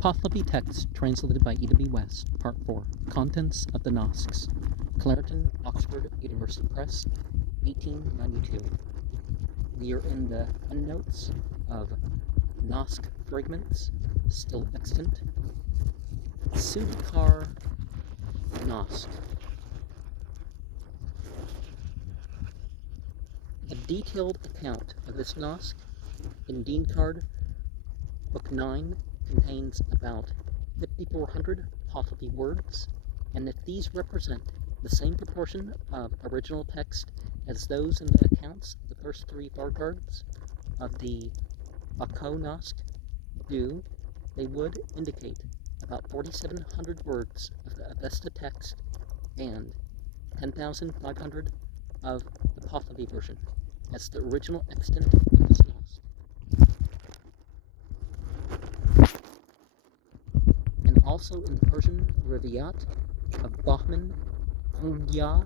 Pahlavi text translated by E.W. West, Part 4, Contents of the Nasks, Clarendon, Oxford University Press, 1892. We are in the Endnotes of Nask Fragments, still extant. Sudikar Nask. A detailed account of this Nask in Dean Card, Book 9, contains about 5,400 Pahlavi words, and if these represent the same proportion of original text as those in the accounts of the first three Vargards of the Bako Nask do, they would indicate about 4,700 words of the Avesta text and 10,500 of the Pahlavi version as the original extant of this Nask. And also in the Persian Rivayat of Bahman Ungya,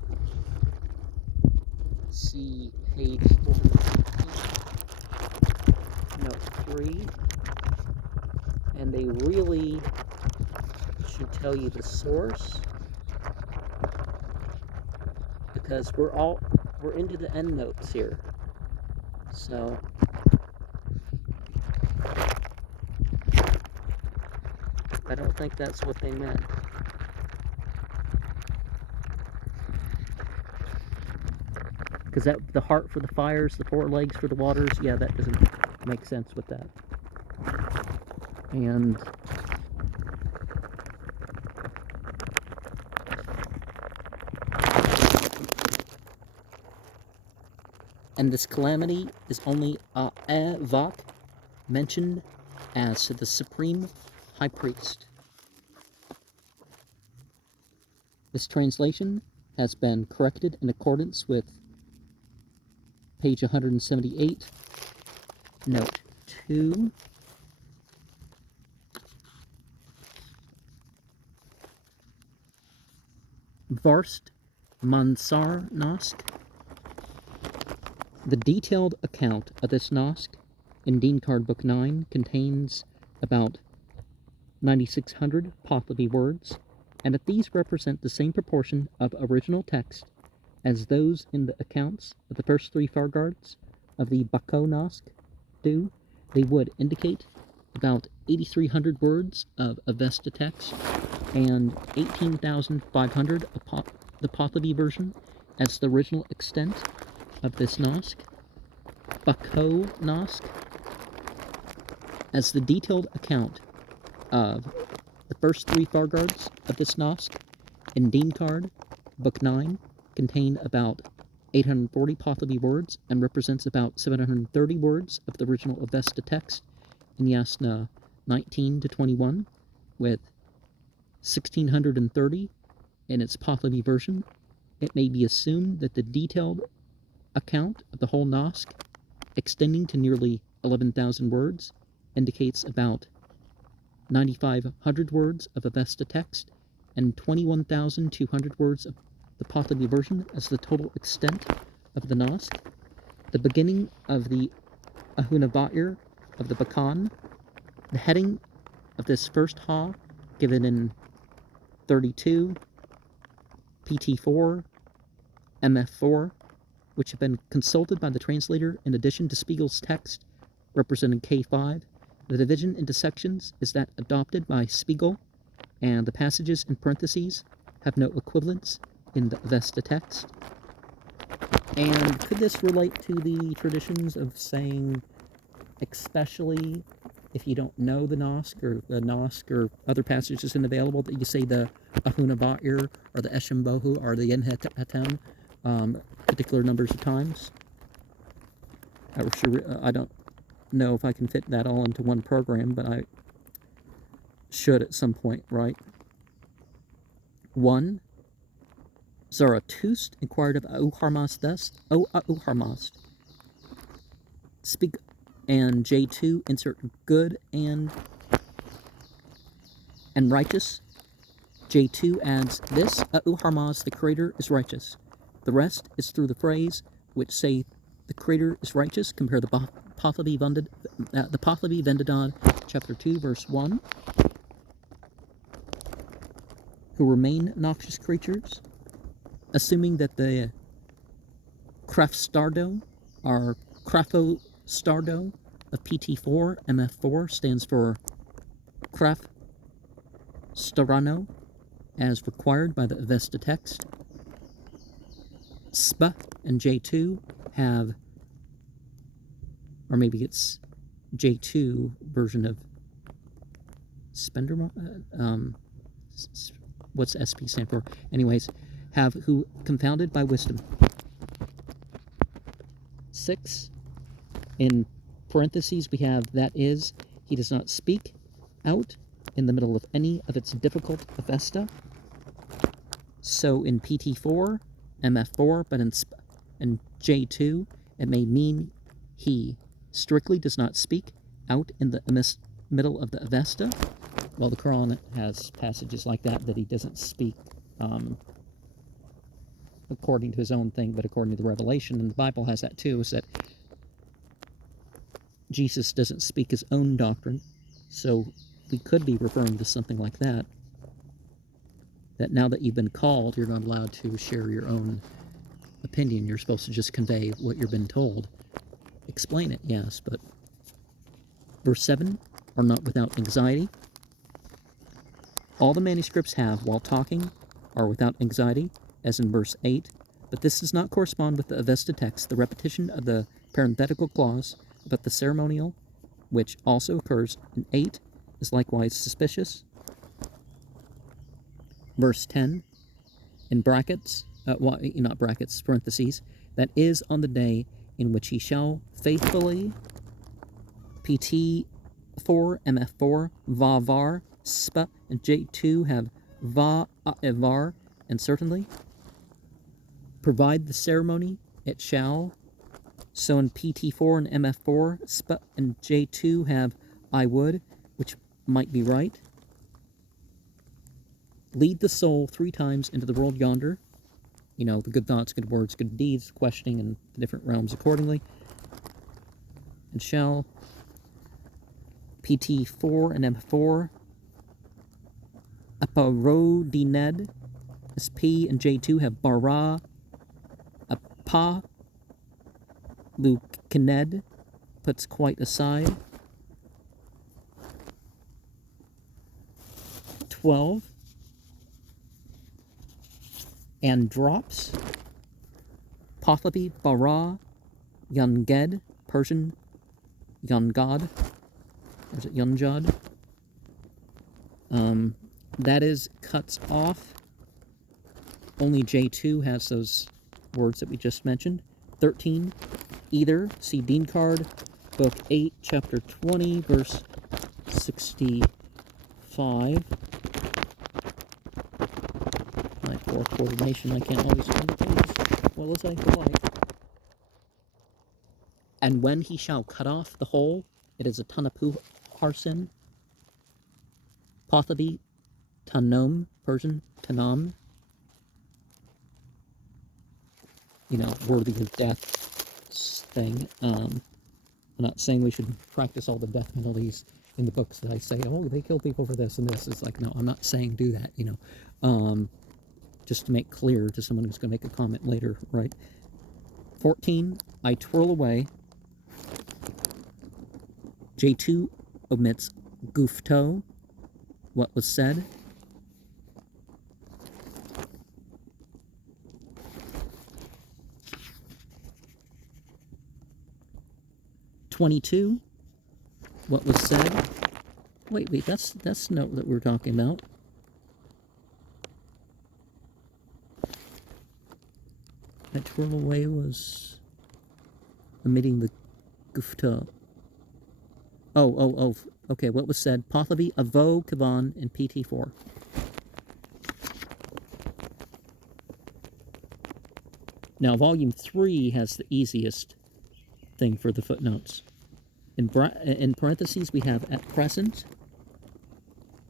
see page 416, note 3, and they really should tell you the source, because we're into the endnotes here, so I don't think that's what they meant. Because that the heart for the fires, the four legs for the waters, yeah, that doesn't make sense with that. And this calamity is only Vak mentioned as the supreme high priest. This translation has been corrected in accordance with page 178, note 2. Varst Mansar Nask. The detailed account of this Nask in Dean Card Book 9 contains about 9,600 Pahlavi words, and if these represent the same proportion of original text as those in the accounts of the first three Vargards of the Bako Nask do, they would indicate about 8,300 words of Avesta text and 18,500 of the Pahlavi version as the original extent of this Nask. Bako Nask, as the detailed account of the first three Vargards of this Nask in Dean Card, Book 9, contain about 840 Pahlavi words and represents about 730 words of the original Avesta text in Yasna 19 to 21, with 1,630 in its Pahlavi version. It may be assumed that the detailed account of the whole Nask, extending to nearly 11,000 words, indicates about 9,500 words of Avesta text and 21,200 words of the Pahlavi version as the total extent of the Nask. The beginning of the Ahunavair of the Bakan, the heading of this first Ha, given in 32, PT4, MF4, which have been consulted by the translator in addition to Spiegel's text representing K5. The division into sections is that adopted by Spiegel, and the passages in parentheses have no equivalence in the Avesta text. And could this relate to the traditions of saying, especially if you don't know the Nask or other passages in available, that you say the Ahunavair or the Eshembohu or the Yenhetem particular numbers of times? I don't know if I can fit that all into one program, but I should at some point, right? 1. Zarathustra inquired of Auharmazd, O Auharmazd. Speak, and J2, insert good and righteous. J2 adds this, Auharmazd, the Creator, is righteous. The rest is through the phrase which say the Creator is righteous. Compare the Pahlavi Vendidad, chapter 2, verse 1. who remain noxious creatures, assuming that the Krafstardo are Krafostardo of PT4, MF4 stands for Krafstarano, as required by the Avesta text. SPA and J2 have, or maybe it's J2 version of Spender, what's SP stand for? Anyways, have who confounded by wisdom. 6, in parentheses, we have that is, he does not speak out in the middle of any of its difficult Avesta. So in PT4, MF4, but in J2, it may mean he strictly does not speak out in the middle of the Avesta. Well, the Quran has passages like that he doesn't speak according to his own thing, but according to the Revelation, and the Bible has that too, is that Jesus doesn't speak his own doctrine, so we could be referring to something like that, that now that you've been called, you're not allowed to share your own opinion, you're supposed to just convey what you've been told. Explain it, yes, but verse 7, are not without anxiety. All the manuscripts have, while talking, are without anxiety, as in verse 8, but this does not correspond with the Avesta text. The repetition of the parenthetical clause about the ceremonial, which also occurs in 8, is likewise suspicious. Verse 10, in brackets, not brackets, parentheses, that is on the day in which he shall faithfully, PT4, MF4, VAVAR, SPA, and J2 have VA-EVAR, and certainly provide the ceremony, it shall. So in PT4 and MF4, SPA and J2 have I would, which might be right. Lead the soul 3 times into the world yonder. You know, the good thoughts, good words, good deeds, questioning in the different realms accordingly. And shall. PT4 and M4. Aparodined. SP and J2 have bara. Apa. Lukined. Puts quite aside. 12. And drops. Pahlavi, bara. Yunged. Persian. Yungad. Or is it Yunjad? That is cuts off. Only J2 has those words that we just mentioned. 13. Either. See Dean card. Book 8, chapter 20, verse 65. My poor coordination, I can't always find the page. Well, as I like. And when he shall cut off the whole, it is a Tanapu Harsin. Pahlavi, Tanom, Persian, Tanam. You know, worthy of death thing. I'm not saying we should practice all the death penalties in the books that I say, oh, they kill people for this and this. It's like, no, I'm not saying do that, you know. Just to make clear to someone who's going to make a comment later, right? 14, I twirl away. J2 omits gufto, what was said. (22) What was said. Wait, that's not that we're talking about. I twirl away was omitting the gufto. Oh. Okay, what was said? Pahlavi, Avo, Kavan, and PT4. Now, volume 3 has the easiest thing for the footnotes. In parentheses, we have at present,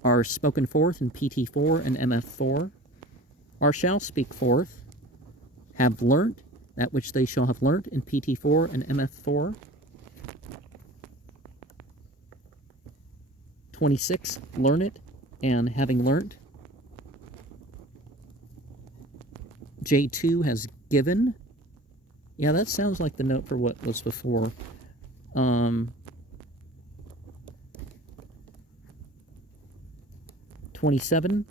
are spoken forth in PT4 and MF4, are shall speak forth, have learnt, that which they shall have learnt in PT4 and MF4. 26, learn it, and having learnt. J2 has given. Yeah, that sounds like the note for what was before. 27,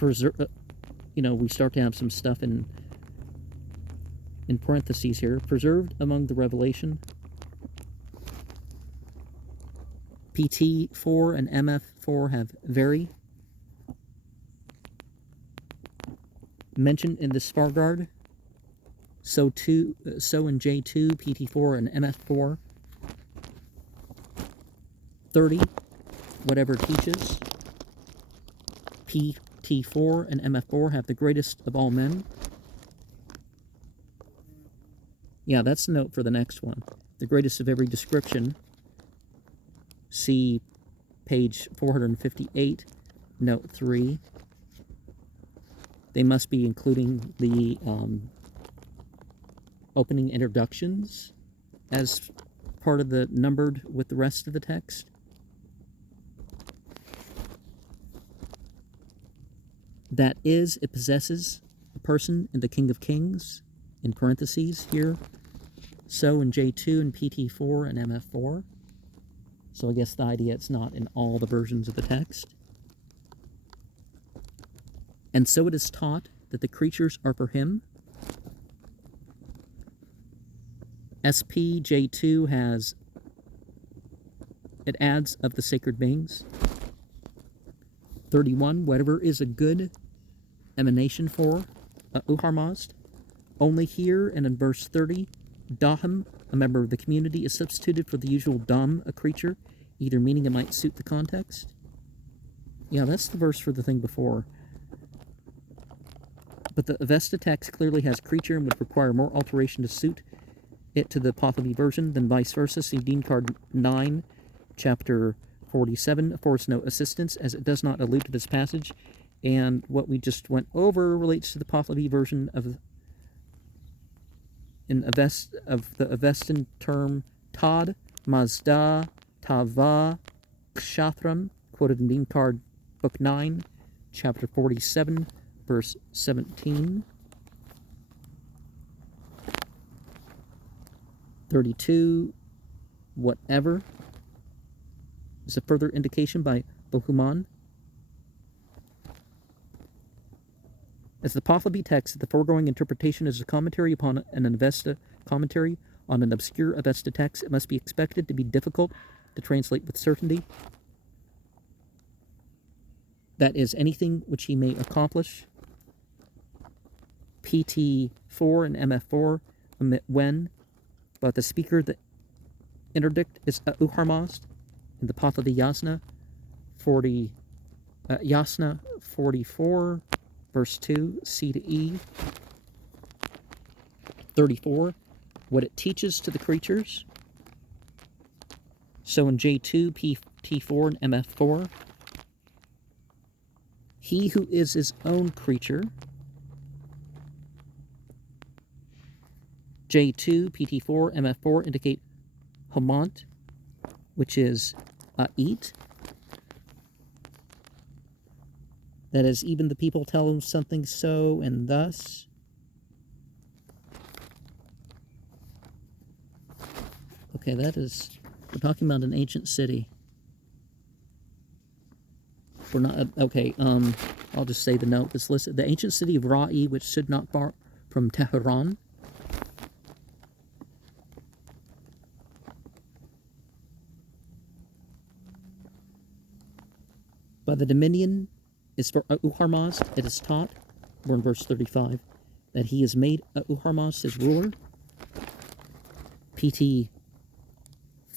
we start to have some stuff in parentheses here. Preserved among the revelation. PT4 and MF4 have very. Mentioned in the Spargard. So in J2, PT4, and MF4. 30, whatever teaches. PT4 and MF4 have the greatest of all men. Yeah, that's the note for the next one. The greatest of every description. See page 458, note 3. They must be including the opening introductions as part of the numbered with the rest of the text. That is, it possesses a person in the King of Kings, in parentheses here. So in J2 and PT4 and MF4. So I guess the idea it's not in all the versions of the text. And so it is taught that the creatures are for him. SP J2 has, it adds of the sacred beings. 31, whatever is a good emanation for Uharmazd. Only here and in verse 30, Daham, a member of the community, is substituted for the usual Dam, a creature, either meaning it might suit the context. Yeah, that's the verse for the thing before. But the Avesta text clearly has creature and would require more alteration to suit it to the Pahlavi version than vice versa. See Dean Card 9, chapter 47, affords no assistance, as it does not allude to this passage, and what we just went over relates to the Pahlavi version of the Avestan term Tad, Mazda, Tava, Kshatram, quoted in Dean Card Book 9, chapter 47, verse 17. 32, whatever, is a further indication by Bohuman. As the Pahlavi text, the foregoing interpretation is a commentary upon an Avesta commentary on an obscure Avesta text. It must be expected to be difficult to translate with certainty. That is, anything which he may accomplish. PT4 and MF4 omit when, but the speaker, the interdict is Uharmazd in the Pahlavi Yasna 44, verse 2, C to E. 34, what it teaches to the creatures. So in J2, PT4, and MF4, he who is his own creature. J2, PT4, MF4 indicate homont, which is eat. That is, even the people tell him something so and thus. Okay, we're talking about an ancient city. We're not, okay, I'll just say the note that's listed. The ancient city of Ra'i, which stood not far from Tehran. By the dominion is for Uharmazd, it is taught, we're in verse 35, that he has made Uharmazd his ruler. PT4,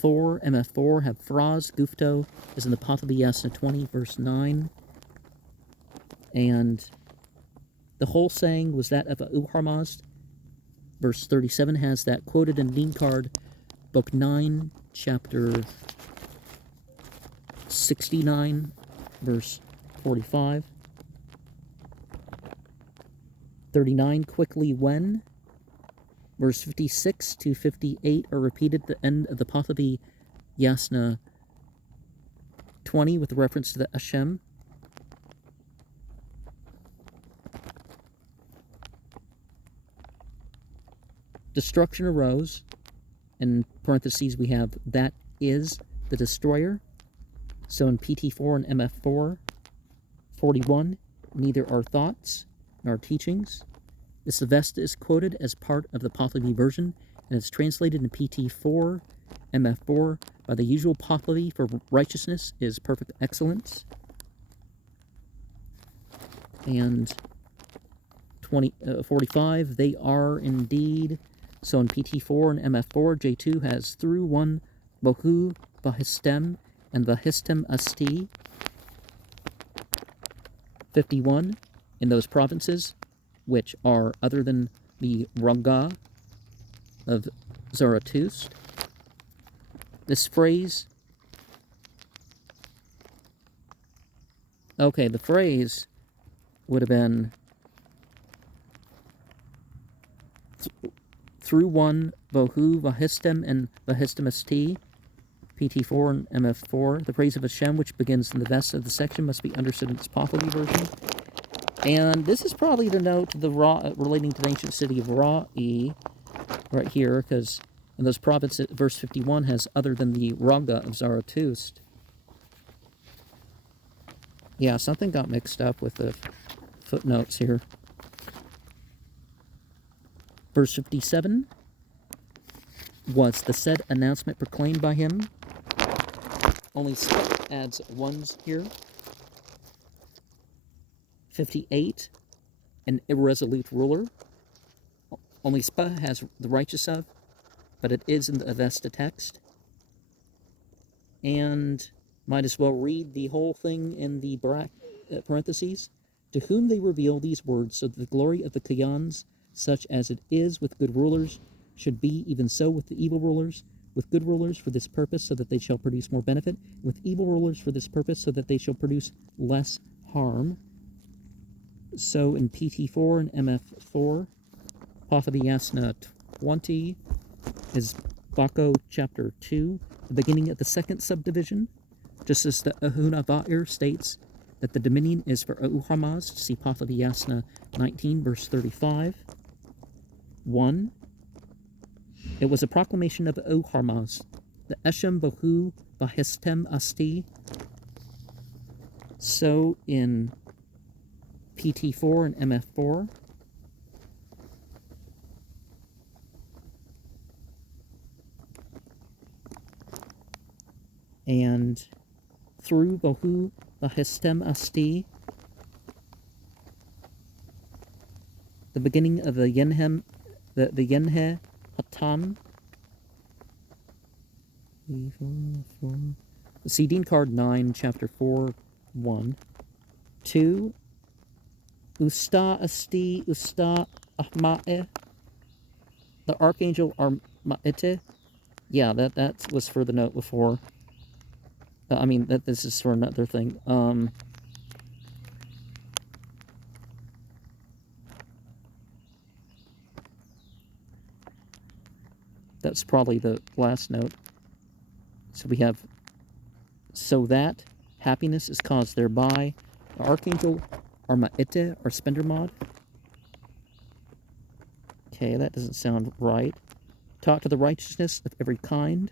MF4 have Fraz, Gufto, as in the Pahlavi Yasna 20, verse 9. And the whole saying was that of Uharmazd. Verse 37 has that quoted in Dean Card, Book 9, chapter 69, verse 45. 39, quickly when. Verse 56 to 58 are repeated at the end of the Pahlavi Yasna 20 with reference to the Hashem. destruction arose. In parentheses, we have that is the destroyer. So in PT4 and MF4, 41, neither our thoughts nor teachings. This Avesta is quoted as part of the Pahlavi version, and it's translated in PT4, MF4, by the usual Pahlavi for righteousness is perfect excellence. And 45, they are indeed. So in PT4 and MF4, J2 has through one Bohu, Vahistem, and Vahistem Asti. 51, in those provinces, which are other than the Raga of Zarathustra. This phrase, okay, the phrase would have been through one Bohu, Vahistem, and Vahistem Asti, PT4 and MF4. The praise of Hashem, which begins in the vest of the section, must be understood in its Pahlavi version. And this is probably the note to the relating to the ancient city of Ra'i, right here, because in those provinces, verse 51 has other than the Raga of Zarathustra. Yeah, something got mixed up with the footnotes here. Verse 57, was the said announcement proclaimed by him? Only Sput adds ones here. 58, an irresolute ruler. Only Sput has the righteous of, but it is in the Avesta text. And might as well read the whole thing in the parentheses. To whom they reveal these words, so that the glory of the Kayans, such as it is with good rulers, should be even so with the evil rulers, with good rulers for this purpose, so that they shall produce more benefit, with evil rulers for this purpose, so that they shall produce less harm. So in PT4 and MF4, Pathaviyasna 20 is Bako chapter 2, the beginning of the second subdivision, just as the Ahuna Va'ir states that the dominion is for Auhamaz, see Pathaviyasna 19, verse 35. 1. It was a proclamation of Auhamaz, the Eshem Bohu Vahistem Asti. So in PT4 and MF4, and through Bohu Vahistem Asti, the beginning of the Yenhem, the Yenhe Hatam. Seeding card 9, chapter 4, 1. 2. Usta Asti Usta Ahma'e. The Archangel Arma'ete. Yeah, that was for the note before. I mean, this is for another thing. That's probably the last note. So we have, so that happiness is caused thereby. The Archangel Arma'ete, or Spender Mod. Okay, that doesn't sound right. Taught to the righteousness of every kind.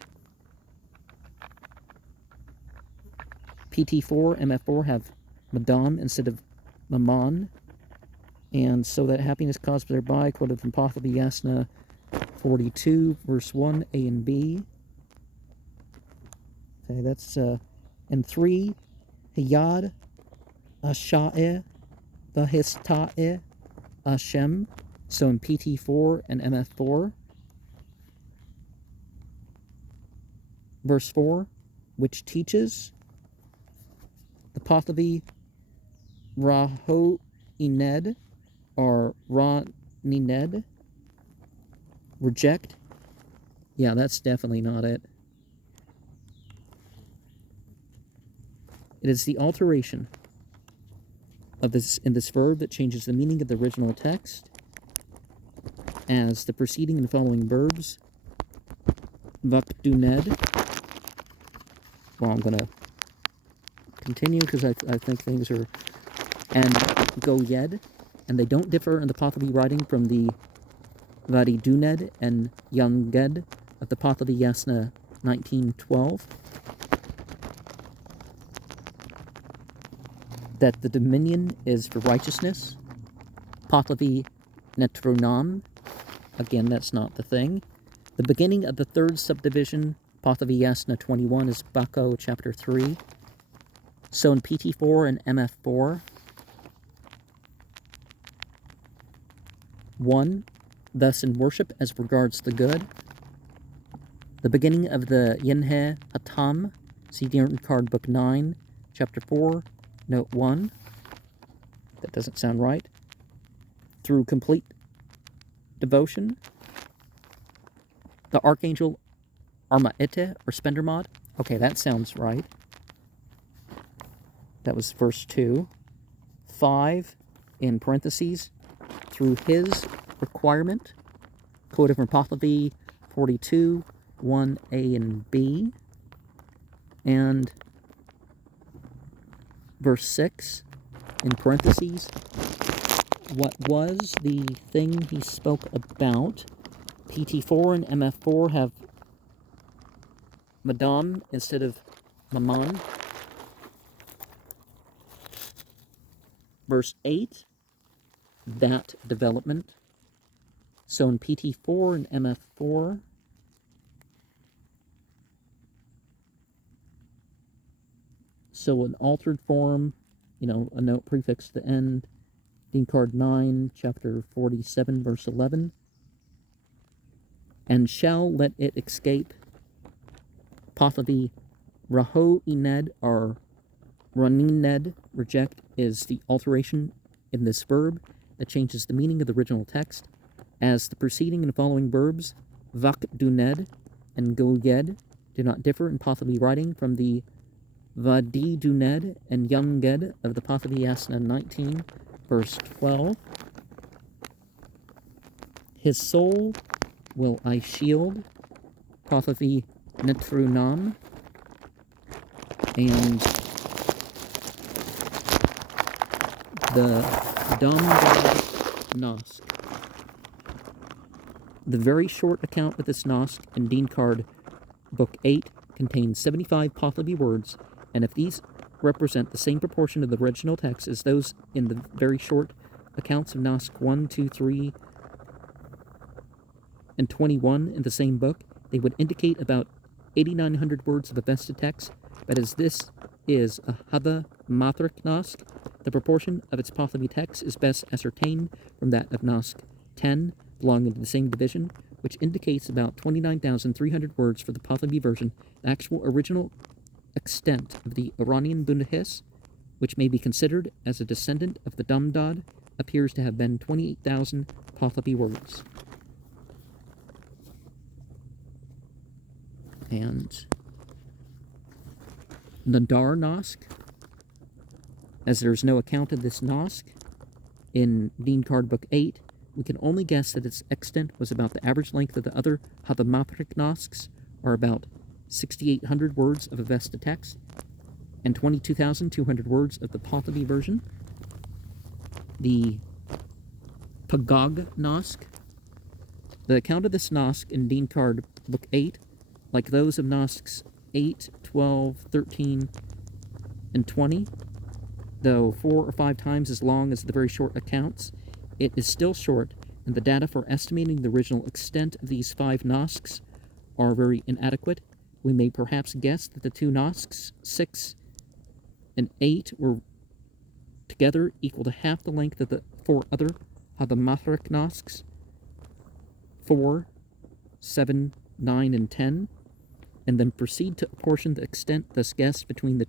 PT4, MF4 have Madam instead of Maman. And so that happiness caused thereby, quoted from Pathaviyasna 42, verse 1, A and B. Okay, that's, and 3, Hiyad Asha'e Vahista'e Hashem. So in PT4 and MF4. Verse 4, which teaches the Pahlavi Raho Ined, or Ra Nined. Reject. Yeah, that's definitely not it. It is the alteration of this in this verb that changes the meaning of the original text, as the preceding and following verbs. Vakduned. Well, I'm going to continue because I think things are... And Goyed. And they don't differ in the Pahlavi writing from the Vadi Duned and Yanged of the Pahlavi Yasna 1912, that the dominion is for righteousness. Pahlavi Netronam, again, that's not the thing. The beginning of the third subdivision, Pahlavi Yasna 21, is Bako chapter 3. So in PT4 and MF4, 1. Thus in worship as regards the good. The beginning of the Yenhe Hatam, see Card Book 9, Chapter 4, Note 1. That doesn't sound right. Through complete devotion. The Archangel Armaete or Spendermod. Okay, that sounds right. That was verse 2. 5, in parentheses, through his requirement. Quoted from Pahlavi 42, 1a and b. And verse 6, in parentheses, what was the thing he spoke about? PT4 and MF4 have Madam instead of Maman. Verse 8, that development. So in PT4 and MF4, so an altered form, a note prefix to the end, Dean Card 9, Chapter 47, verse 11. And shall let it escape. Pahlavi Raho Ined or Ranined, reject, is the alteration in this verb that changes the meaning of the original text, as the preceding and following verbs, Vak Duned and Goyed, do not differ in Pahlavi writing from the Vadi Duned and Yamged of the Pahlavi Yasna 19, verse 12. His soul will I shield, Pahlavi Netrunam, and the Damgad Nask. The very short account of this Nask in Dean Card Book 8 contains 75 Pahlavi words, and if these represent the same proportion of the original text as those in the very short accounts of Nask 1, 2, 3, and 21 in the same book, they would indicate about 8,900 words of Avesta text, but as this is a Hatha Mathrik Nask, the proportion of its Pahlavi text is best ascertained from that of Nask 10, belonging to the same division, which indicates about 29,300 words for the Pahlavi version. The actual original extent of the Iranian Bundahis, which may be considered as a descendant of the Damdad, appears to have been 28,000 Pahlavi words. And Nadar Nask, as there's no account of this Nask in Dean Card Book 8, we can only guess that its extent was about the average length of the other Hadamathrik Nasks, or about 6,800 words of Avesta text, and 22,200 words of the Pahlavi version. The Pagog Nask. The account of this Nask in Dean Card Book 8, like those of Nasks 8, 12, 13, and 20, though 4 or 5 times as long as the very short accounts, it is still short, and the data for estimating the original extent of these 5 Nasks are very inadequate. We may perhaps guess that the 2 Nasks, 6 and 8, were together equal to half the length of the 4 other Hadamathrik Nasks, 4, 7, 9, and 10, and then proceed to apportion the extent thus guessed between the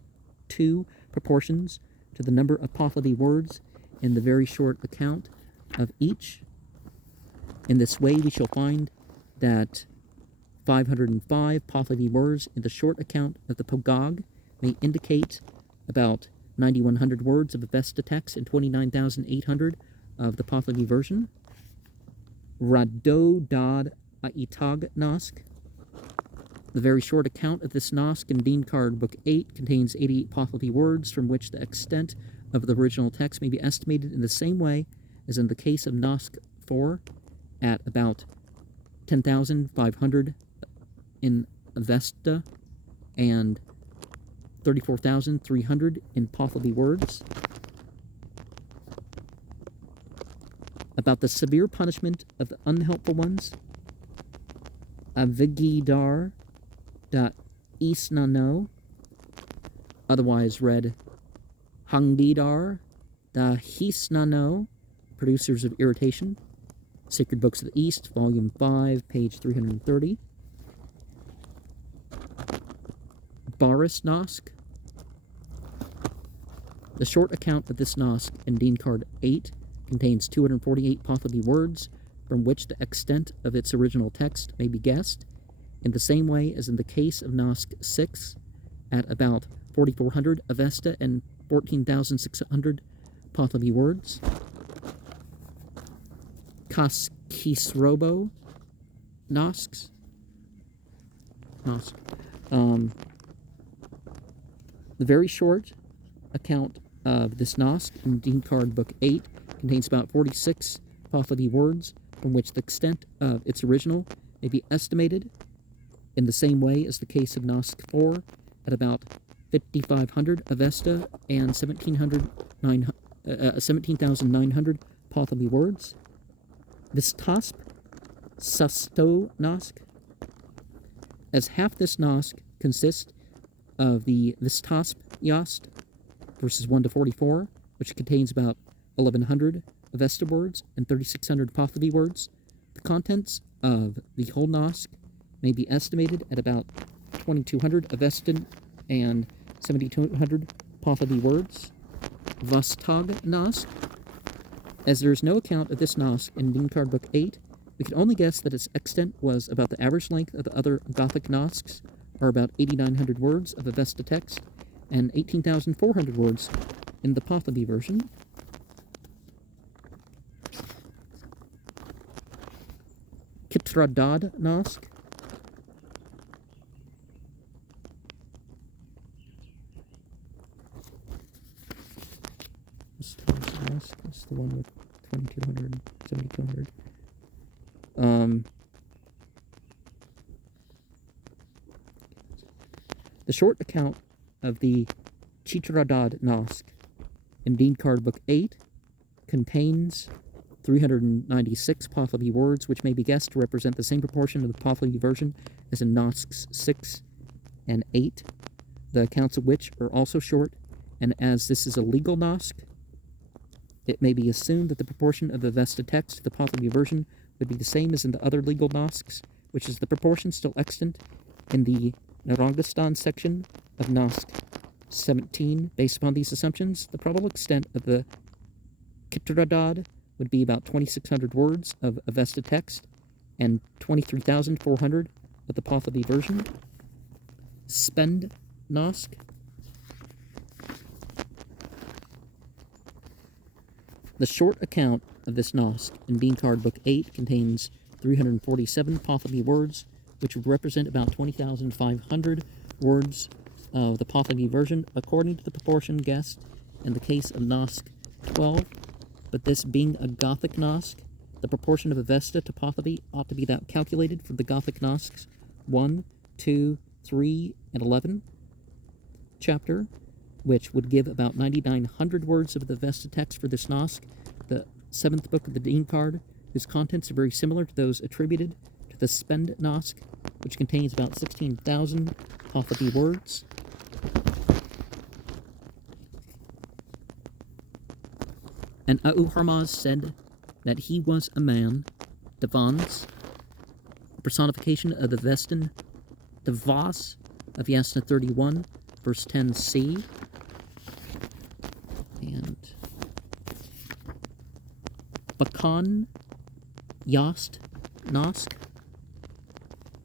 2 proportions to the number of Pahlavi words in the very short account of each. In this way, we shall find that 505 Pahlavi words in the short account of the Pogog may indicate about 9,100 words of Avesta text and 29,800 of the Pahlavi version. Rado Dad Aitag Nask. The very short account of this Nask in Dean Card Book 8 contains 88 Pahlavi words, from which the extent of the original text may be estimated in the same way as in the case of Nask 4, at about 10,500 in Avesta and 34,300 in Pahlavi words. About the severe punishment of the unhelpful ones, Avigidar da Isnano, otherwise read Hangidar da Hisnano, producers of irritation, Sacred Books of the East, Volume 5, page 330. Baris Nask. The short account of this Nask in Dean Card 8 contains 248 Pahlavi words, from which the extent of its original text may be guessed, in the same way as in the case of Nask 6, at about 4,400 Avesta and 14,600 Pahlavi words. Kaskisrobo Nasks. The very short account of this Nask in Dean Card Book 8 contains about 46 Pahlavi words, from which the extent of its original may be estimated, in the same way as the case of Nask 4, at about 5,500 Avesta and 17,900 Pahlavi words. Vistasp, Sasto Nask. As half this Nask consists of the Vistasp Yast, verses 1 to 44, which contains about 1,100 Avesta words and 3,600 Pahlavi words, the contents of the whole Nask may be estimated at about 2,200 Avestan and 7,200 Pahlavi words. Vastag Nask. As there is no account of this Nask in Dean Card Book 8, we can only guess that its extent was about the average length of the other Gothic Nasks, or about 8,900 words of Avesta text, and 18,400 words in the Pahlavi version. Kitradad Nask. That's the one with 2,200, 7,200. The short account of the Chitradad Nask in Dean Card Book 8 contains 396 Pahlavi words, which may be guessed to represent the same proportion of the Pahlavi version as in Nasks 6 and 8, the accounts of which are also short, and as this is a legal Nask, it may be assumed that the proportion of the Avesta text to the Pahlavi version would be the same as in the other legal Nasks, which is the proportion still extant in the Narangastan section of Nask 17. Based upon these assumptions, the probable extent of the Kitradad would be about 2,600 words of Avesta text and 23,400 of the Pahlavi version. Spend Nask. The short account of this Nask in Dean Card Book 8 contains 347 Pahlavi words, which would represent about 20,500 words of the Pahlavi version, according to the proportion guessed in the case of Nask 12. But this being a Gothic Nask, the proportion of Avesta to Pahlavi ought to be that calculated for the Gothic Nasks 1, 2, 3, and 11 chapter, which would give about 9,900 words of the Avesta text for this Nask, the 7th book of the Dean Card, whose contents are very similar to those attributed to the Spend Nask, which contains about 16,000 Pahlavi words. And Auharmaz said that he was a man, Devans, a personification of the Vestan Devas of Yasna 31, verse 10c, and Bakan Yast Nask.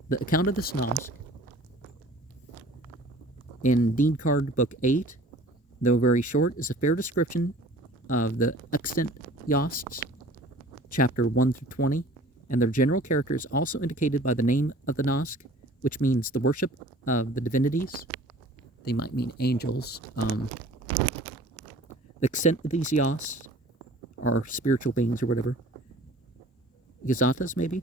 The account of this Nask in Dean Card Book 8, though very short, is a fair description of the Extant Yasts, chapter 1 through 20, and their general character is also indicated by the name of the Nask, which means the worship of the divinities. They might mean angels. The extent of these Yasts, or spiritual beings or whatever, gazatas, maybe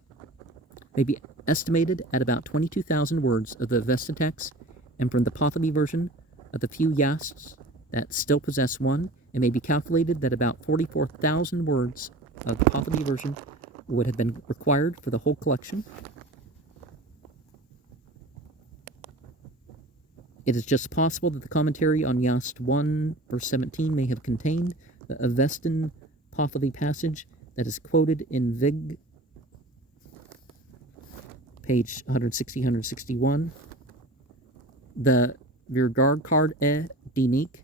estimated at about 22,000 words of the Avesta text, and from the Pahlavi version of the few yasts that still possess one, it may be calculated that about 44,000 words of the Pahlavi version would have been required for the whole collection. It is just possible that the commentary on Yast 1, verse 17 may have contained the Avestan Pahlavi passage that is quoted in Vig, page 160-161. The Virgard Card Dinik,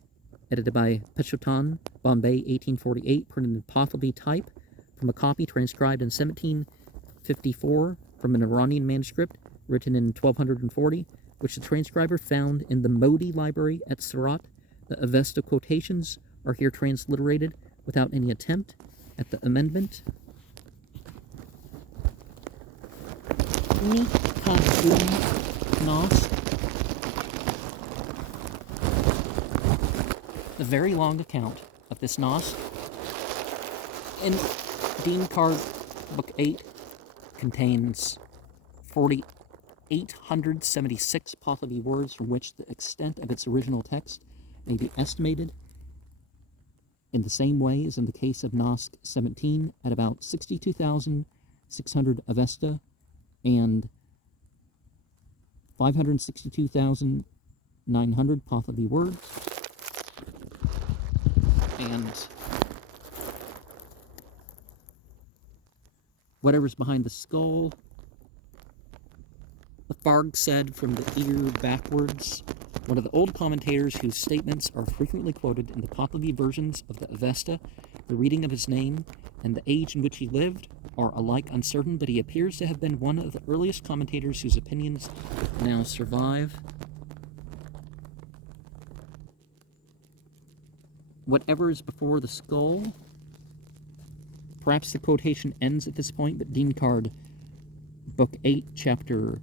edited by Pechotan, Bombay, 1848, printed in Pahlavi type from a copy transcribed in 1754 from an Iranian manuscript written in 1240, which the transcriber found in the Modi library at Surat. The Avesta quotations are here transliterated without any attempt at the amendment. Nask, the very long account of this Nask in Dean Card Book 8 contains 4,876 Pahlavi words, from which the extent of its original text may be estimated in the same way as in the case of Nask 17 at about 62,600 Avesta and 562,900 Pahlavi words. And whatever's behind the skull, the Farg said from the ear backwards, one of the old commentators whose statements are frequently quoted in the Pahlavi versions of the Avesta, the reading of his name, and the age in which he lived are alike uncertain, but he appears to have been one of the earliest commentators whose opinions now survive. Whatever is before the skull, perhaps the quotation ends at this point, but Dean Card Book 8, Chapter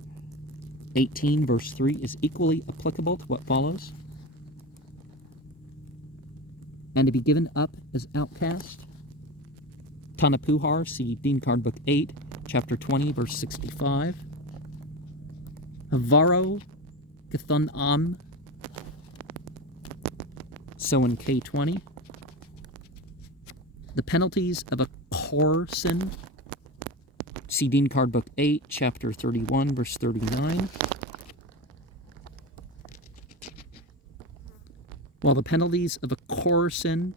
18, verse 3 is equally applicable to what follows. And to be given up as outcast. Tanapuhar, see Dean Card Book 8, Chapter 20, verse 65. Havaro Gathun Am, so in K20. The penalties of a core sin, see Dean Card Book 8, Chapter 31, verse 39. While the penalties of a core sin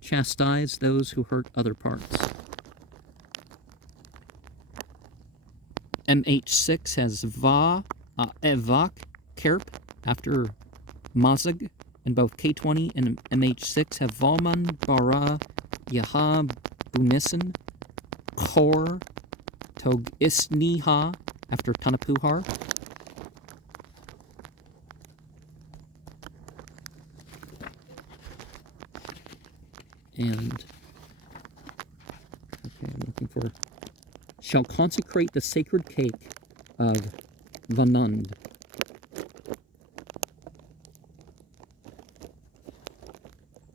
chastise those who hurt other parts. MH6 has Evak Kerp after Mazag, and both K20 and MH6 have Valman Bara Yaha Bunisan Kor Tog Isniha after Tanapuhar. And, okay, I'm looking for, shall consecrate the sacred cake of Vanand.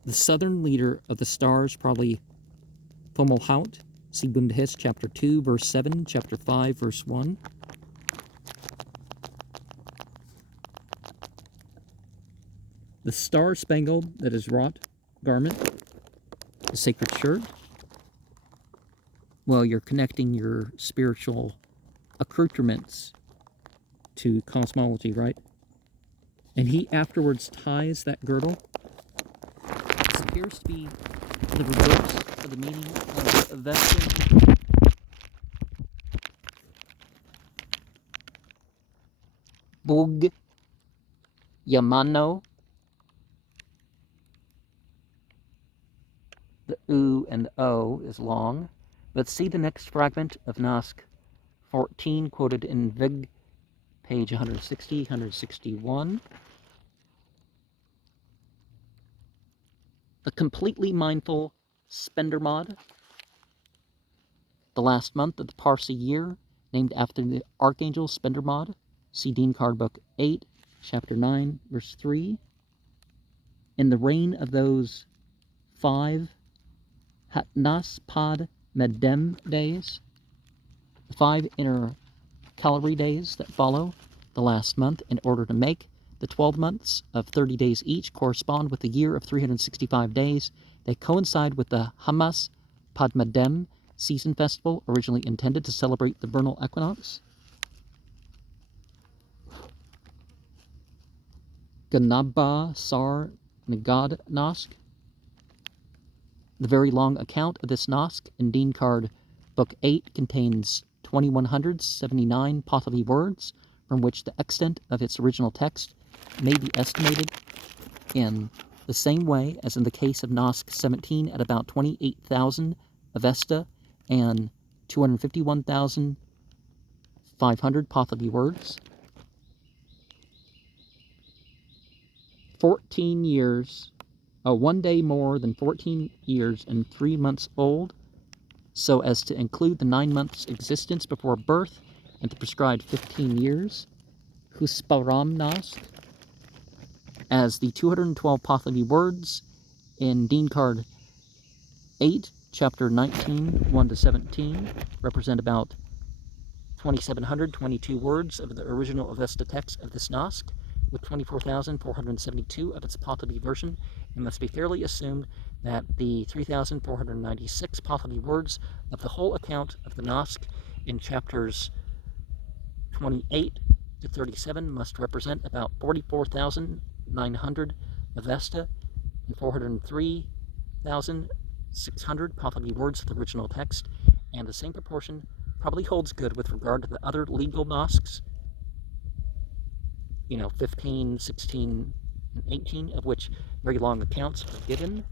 The southern leader of the stars, probably Fomalhaut, see Bundahis, chapter 2, verse 7, chapter 5, verse 1. The star-spangled, that is wrought garment, the sacred shirt. Well, you're connecting your spiritual accoutrements to cosmology, right? And he afterwards ties that girdle. This appears to be the reverse of the meaning of Avestan. Bug Yamano. The U and the O is long. Let's see the next fragment of Nask 14, quoted in Vig, page 160, 161. A completely mindful Spendermod, the last month of the Parsi year, named after the Archangel Spendermod, see Dean Card Book 8, chapter 9, verse 3. In the reign of those 5 Hatnaspad Medem days, The 5 inner calorie days that follow the last month in order to make the 12 months of 30 days each correspond with the year of 365 days. They coincide with the Hamas Padmadem season festival, originally intended to celebrate the vernal equinox. Ganaba Sar Nagad Nask. The very long account of this Nask in Dean Card Book 8 contains 2179 Pahlavi words, from which the extent of its original text may be estimated in the same way as in the case of Nask 17 at about 28,000 Avesta and 251,500 Pahlavi words. 14 years, one day more than 14 years and 3 months old, so as to include the 9 months' existence before birth and the prescribed 15 years. Husparam Nask, as the 212 Pahlavi words in Dean Card 8, Chapter 19, 1-17, represent about 2,722 words of the original Avesta text of this Nask, with 24,472 of its Pahlavi version. It must be fairly assumed that the 3,496 Pahlavi words of the whole account of the Nask in chapters 28 to 37 must represent about 44,900 Avesta and 403,600 Pahlavi words of the original text, and the same proportion probably holds good with regard to the other legal Nasks, 15, 16, and 18, of which very long accounts are given.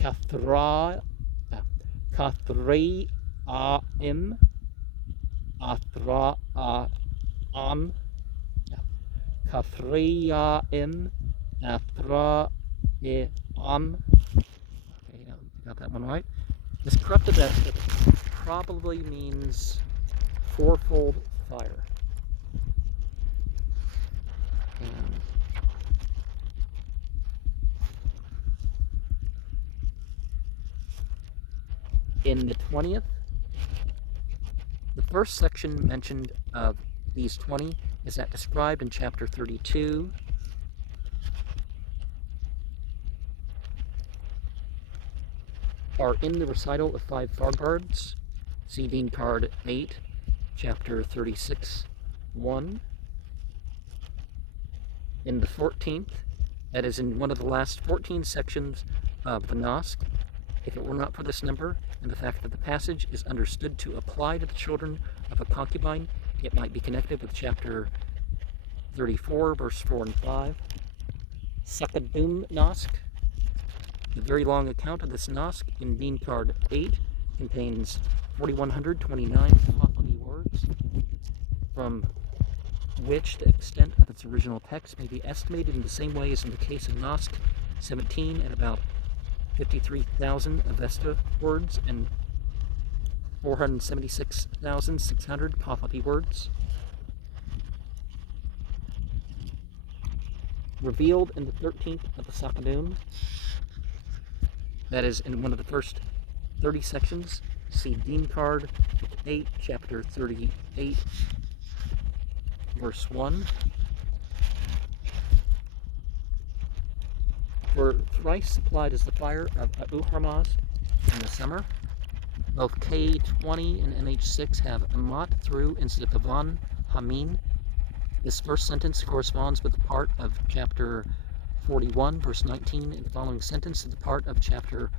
Kathraim, Athraam, Kathraim, Athraam. Okay, got that one right. This corrupted Avesta probably means fourfold fire. And in the 20th, the first section mentioned of these 20 is that described in chapter 32. Are in the recital of 5 Fargards, see Dean Card 8, chapter 36, 1. In the 14th, that is in one of the last 14 sections of the Nask, if it were not for this number and the fact that the passage is understood to apply to the children of a concubine, it might be connected with chapter 34, verse 4 and 5. Sakadum Nask. The very long account of this Nask in Dean Card 8 contains 4,129 Pahlavi words, from which the extent of its original text may be estimated in the same way as in the case of Nask 17 at about 53,000 Avesta words and 476,600 Pahlavi words. Revealed in the 13th of the Sakadum, that is in one of the first 30 sections, see Dean Card 8, chapter 38, verse 1. For thrice supplied is the fire of Uhramazd in the summer. Both K20 and MH6 have Amat through instead of Pavan Hamin. This first sentence corresponds with the part of chapter 41, verse 19, and the following sentence is the part of chapter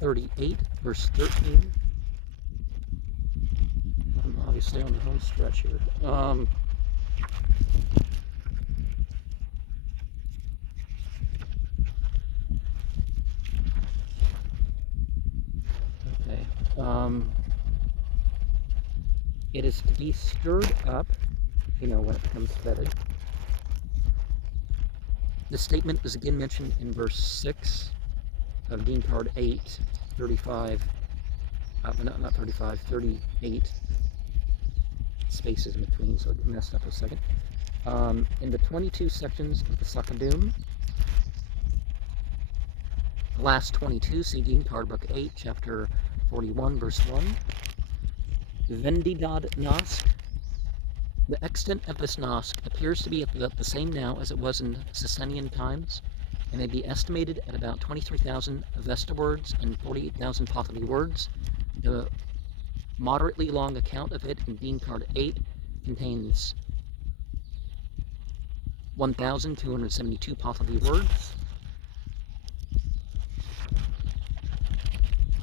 38, verse 13. I'm obviously on the home stretch here. Okay. It is to be stirred up, when it becomes fetid. The statement is again mentioned in verse 6 of Dean Card 8, 35, not 35, 38 spaces in between, so I messed up a second. In the 22 sections of the Sakadum, last 22, see Dean Card Book 8, Chapter 41, Verse 1. Vendidad Nask. The extent of this Nask appears to be about the same now as it was in Sasanian times, and may be estimated at about 23,000 Avesta words and 48,000 Pahlavi words. The moderately long account of it in Dean Card 8 contains 1,272 Pahlavi words.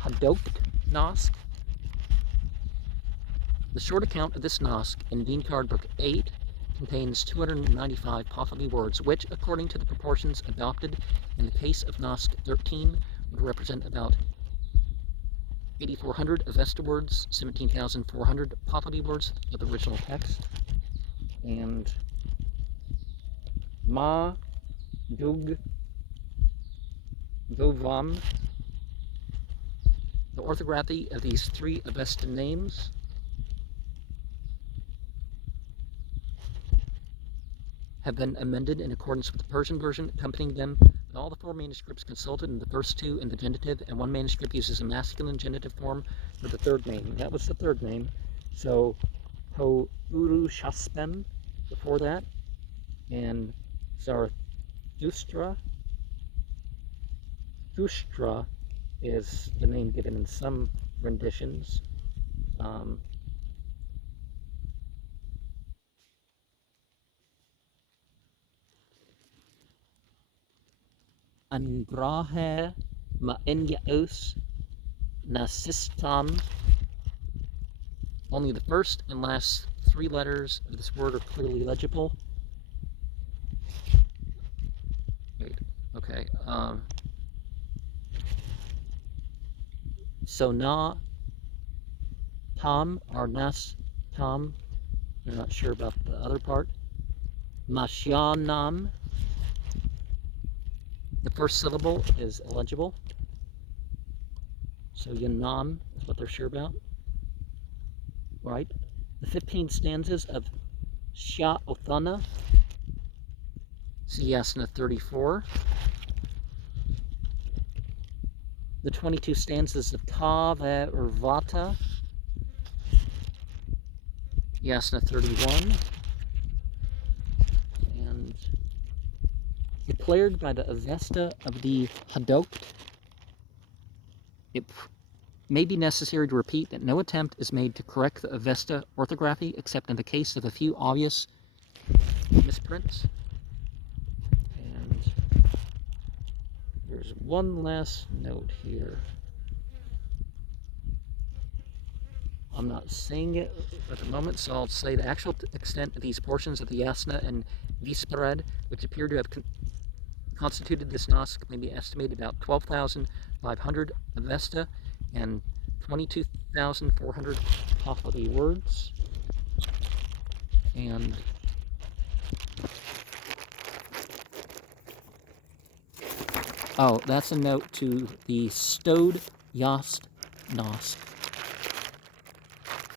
Hadokt Nask. The short account of this Nask in Dean Card Book 8 contains 295 Pahlavi words, which, according to the proportions adopted in the case of Nask 13, would represent about 8,400 Avesta words, 17,400 Pahlavi words of the original text, and Ma Dug Govam. The orthography of these three Avesta names have been amended in accordance with the Persian version accompanying them, but all the four manuscripts consulted in the first two in the genitive, and one manuscript uses a masculine genitive form for the third name. That was the third name. So, Ho Uru Shaspem before that, and Zarathustra. Thustra is the name given in some renditions. Angrahe Ma'enyaos Nasistam. Only the first and last three letters of this word are clearly legible. Wait, okay. So Na Tam or Nas Tam, I'm not sure about the other part. Mashyanam. The first syllable is illegible. So Yanam is what they're sure about. Right? The 15 stanzas of Shah Othana, see Yasna 34. The 22 stanzas of Tave Urvata, Yasna 31. And declared by the Avesta of the Hadokt, it may be necessary to repeat that no attempt is made to correct the Avesta orthography except in the case of a few obvious misprints. And there's one last note here. I'm not saying it at the moment, so I'll say the actual extent of these portions of the Yasna and Visparad, which appear to have constituted this Nask, may be estimated about 12,500 Avesta and 22,400 Pahlavi words. And oh, that's a note to the Stowed Yast Nask.